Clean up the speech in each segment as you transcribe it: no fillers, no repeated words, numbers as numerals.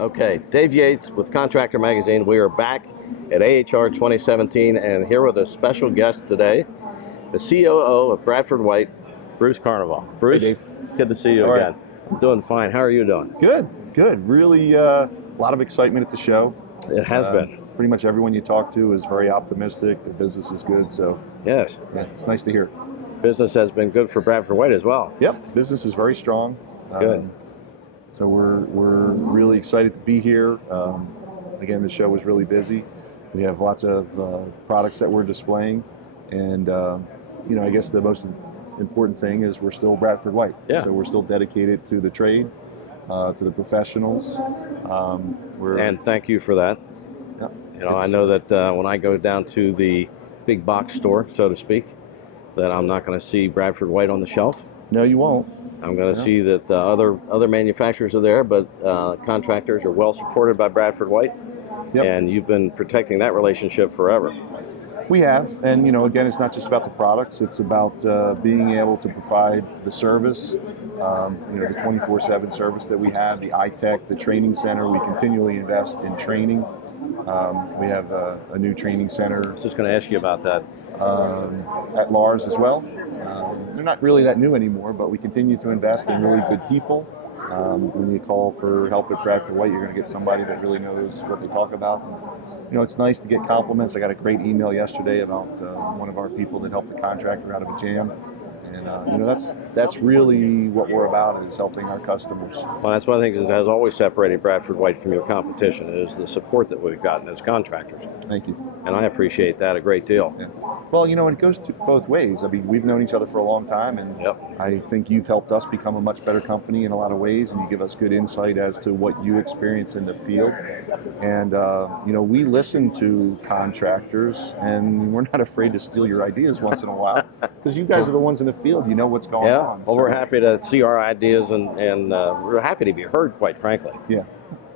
Okay, Dave Yates with Contractor Magazine. We are back at AHR 2017 and here with a special guest today, the COO of Bradford White, Bruce Carnevale. Bruce, Hey, Dave. good to see you again. I'm doing fine. How are you doing? Good, good. Really, a lot of excitement at the show. It has been. Pretty much everyone you talk to is very optimistic. The business is good, so Yes. yeah, it's nice to hear. Business has been good for Bradford White as well. Yep, business is very strong. Good. So we're really excited to be here. Again, the show was really busy. We have lots of products that we're displaying, and I guess the most important thing is we're still Bradford White. Yeah. So we're still dedicated to the trade, to the professionals. And thank you for that. Yeah, I know that when I go down to the big box store, so to speak, that I'm not going to see Bradford White on the shelf. No, you won't. I'm going to see that other manufacturers are there, but contractors are well supported by Bradford White. Yep. And you've been protecting that relationship forever. We have, and again, it's not just about the products, it's about being able to provide the service, the 24/7 service that we have, the iTech, the training center. We continually invest in training. We have a new training center. I was just going to ask you about that. At Lars as well. They're not really that new anymore, but we continue to invest in really good people. When you call for help at Bradford White, you're going to get somebody that really knows what they talk about. And, it's nice to get compliments. I got a great email yesterday about one of our people that helped the contractor out of a jam. And that's really what we're about, is helping our customers. Well, that's one of the things that has always separated Bradford White from your competition, is the support that we've gotten as contractors. Thank you. And I appreciate that a great deal. Yeah. Well, it goes to both ways. I mean, we've known each other for a long time, and I think you've helped us become a much better company in a lot of ways, and you give us good insight as to what you experience in the field. And, we listen to contractors, and we're not afraid to steal your ideas once in a while, because you guys are the ones in the field. You know what's going on. Well, we're happy to see our ideas, and we're happy to be heard, quite frankly. Yeah.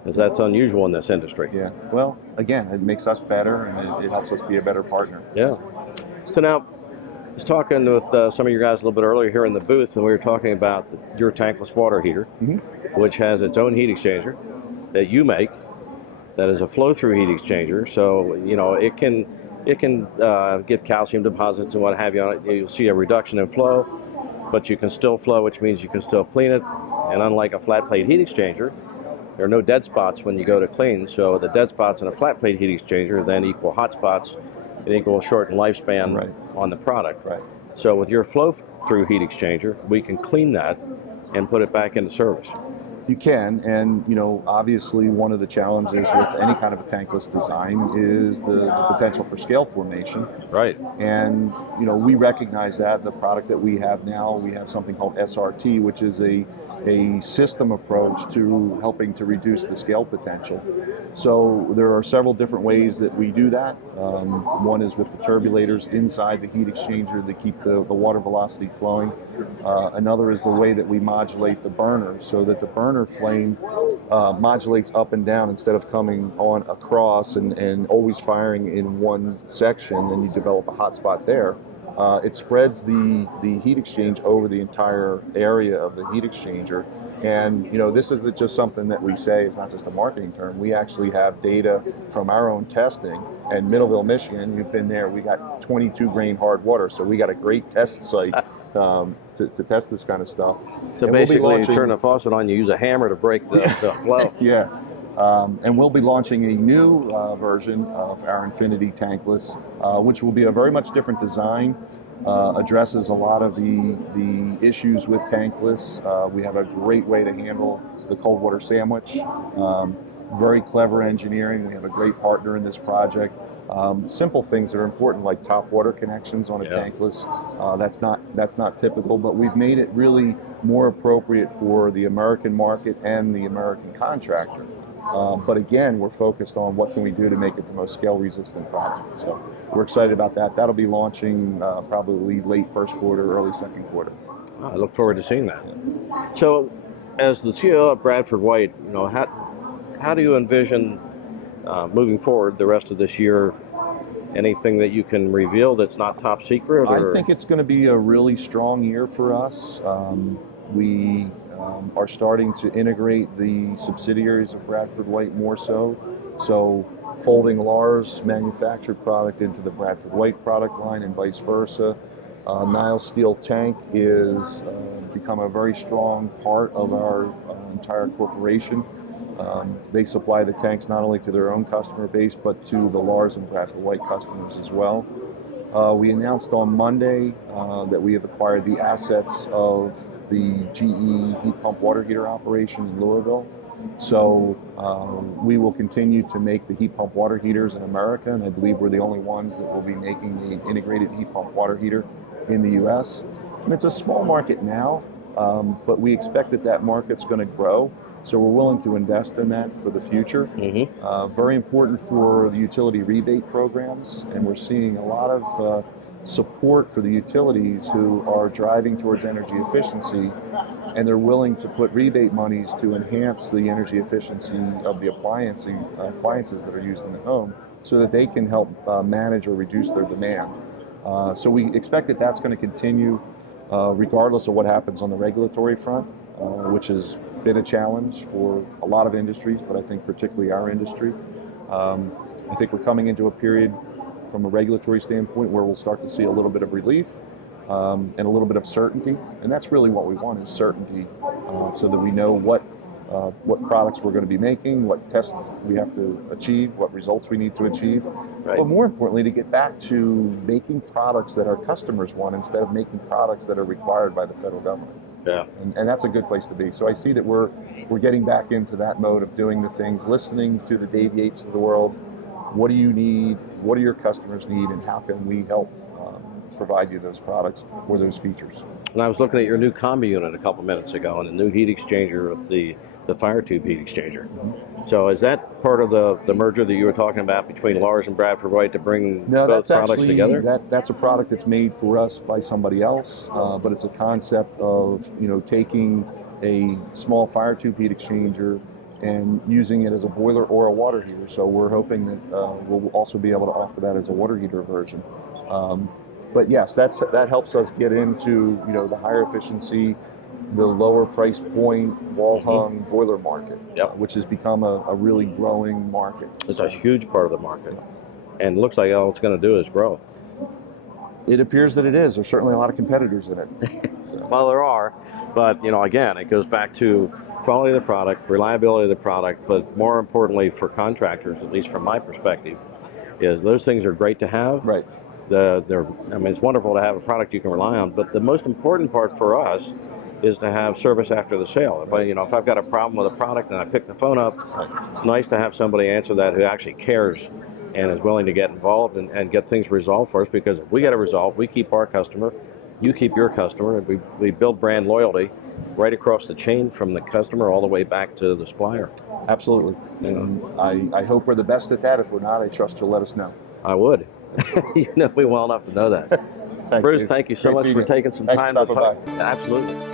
Because that's unusual in this industry. Yeah. Well, again, it makes us better, and it helps us be a better partner. Yeah. So now, I was talking with some of your guys a little bit earlier here in the booth, and we were talking about your tankless water heater, which has its own heat exchanger that you make, that is a flow-through heat exchanger. So it can get calcium deposits and what have you on it. You'll see a reduction in flow, but you can still flow, which means you can still clean it. And unlike a flat plate heat exchanger, there are no dead spots when you go to clean. So the dead spots in a flat plate heat exchanger then equal hot spots and equal shortened lifespan on the product. Right. So with your flow-through heat exchanger, we can clean that and put it back into service. You can, and obviously one of the challenges with any kind of a tankless design is the potential for scale formation. Right. And we recognize that. The product that we have now, we have something called SRT, which is a system approach to helping to reduce the scale potential. So there are several different ways that we do that. One is with the turbulators inside the heat exchanger that keep the water velocity flowing. Another is the way that we modulate the burner, so that the burner flame modulates up and down instead of coming on across and always firing in one section, and you develop a hot spot there. It spreads the heat exchange over the entire area of the heat exchanger. And this isn't just something that we say, it's not just a marketing term. We actually have data from our own testing. And Middleville, Michigan, you've been there, we got 22 grain hard water, so we got a great test site to test this kind of stuff. So and basically, you turn the faucet on, you use a hammer to break the flow. Yeah. And we'll be launching a new version of our Infinity Tankless, which will be a very much different design. Addresses a lot of the issues with tankless. We have a great way to handle the cold water sandwich. Very clever engineering. We have a great partner in this project. Simple things that are important, like top water connections on a tankless. That's not typical, but we've made it really more appropriate for the American market and the American contractor. But again, we're focused on what can we do to make it the most scale-resistant project. So we're excited about that. That'll be launching probably late first quarter, early second quarter. I look forward to seeing that. So, as the CEO of Bradford White, how do you envision moving forward the rest of this year? Anything that you can reveal that's not top secret? I think it's going to be a really strong year for us. We are starting to integrate the subsidiaries of Bradford White more so. So folding Lars manufactured product into the Bradford White product line and vice versa. Niles Steel Tank is become a very strong part of our entire corporation. They supply the tanks not only to their own customer base, but to the Lars and Bradford White customers as well. We announced on Monday that we have acquired the assets of the GE heat pump water heater operation in Louisville. So we will continue to make the heat pump water heaters in America, and I believe we're the only ones that will be making the integrated heat pump water heater in the U.S. And it's a small market now, but we expect that that market's going to grow. So we're willing to invest in that for the future. Very important for the utility rebate programs, and we're seeing a lot of support for the utilities who are driving towards energy efficiency, and they're willing to put rebate monies to enhance the energy efficiency of the appliances that are used in the home so that they can help manage or reduce their demand. So we expect that that's going to continue regardless of what happens on the regulatory front, which has been a challenge for a lot of industries, but I think particularly our industry. I think we're coming into a period from a regulatory standpoint where we'll start to see a little bit of relief and a little bit of certainty, and that's really what we want, is certainty, so that we know what products we're going to be making, what tests we have to achieve, what results we need to achieve, but more importantly, to get back to making products that our customers want instead of making products that are required by the federal government. Yeah. And that's a good place to be. So I see that we're getting back into that mode of doing the things, listening to the Dave Yates of the world. What do you need? What do your customers need? And how can we help provide you those products or those features? And I was looking at your new combi unit a couple minutes ago, and the new heat exchanger with the fire tube heat exchanger. So is that part of the merger that you were talking about between Lars and Bradford White to bring both products together? That's a product that's made for us by somebody else, but it's a concept of taking a small fire tube heat exchanger and using it as a boiler or a water heater. So we're hoping that we'll also be able to offer that as a water heater version. But yes, that helps us get into the higher efficiency, the lower price point, wall-hung boiler market, which has become a really growing market. It's a huge part of the market, and it looks like all it's going to do is grow. It appears that it is. There's certainly a lot of competitors in it. So. Well, there are, but again, it goes back to quality of the product, reliability of the product, but more importantly for contractors, at least from my perspective, is those things are great to have. Right. It's wonderful to have a product you can rely on, but the most important part for us is to have service after the sale. If I've got a problem with a product and I pick the phone up, it's nice to have somebody answer that who actually cares and is willing to get involved and get things resolved for us, because if we get it resolved, we keep our customer, you keep your customer, and we build brand loyalty right across the chain from the customer all the way back to the supplier. Absolutely. And I hope we're the best at that. If we're not, I trust you'll let us know. I would. You know me well enough to know that. Thanks, Bruce, Dave. thank you so much for taking some time to talk. Absolutely.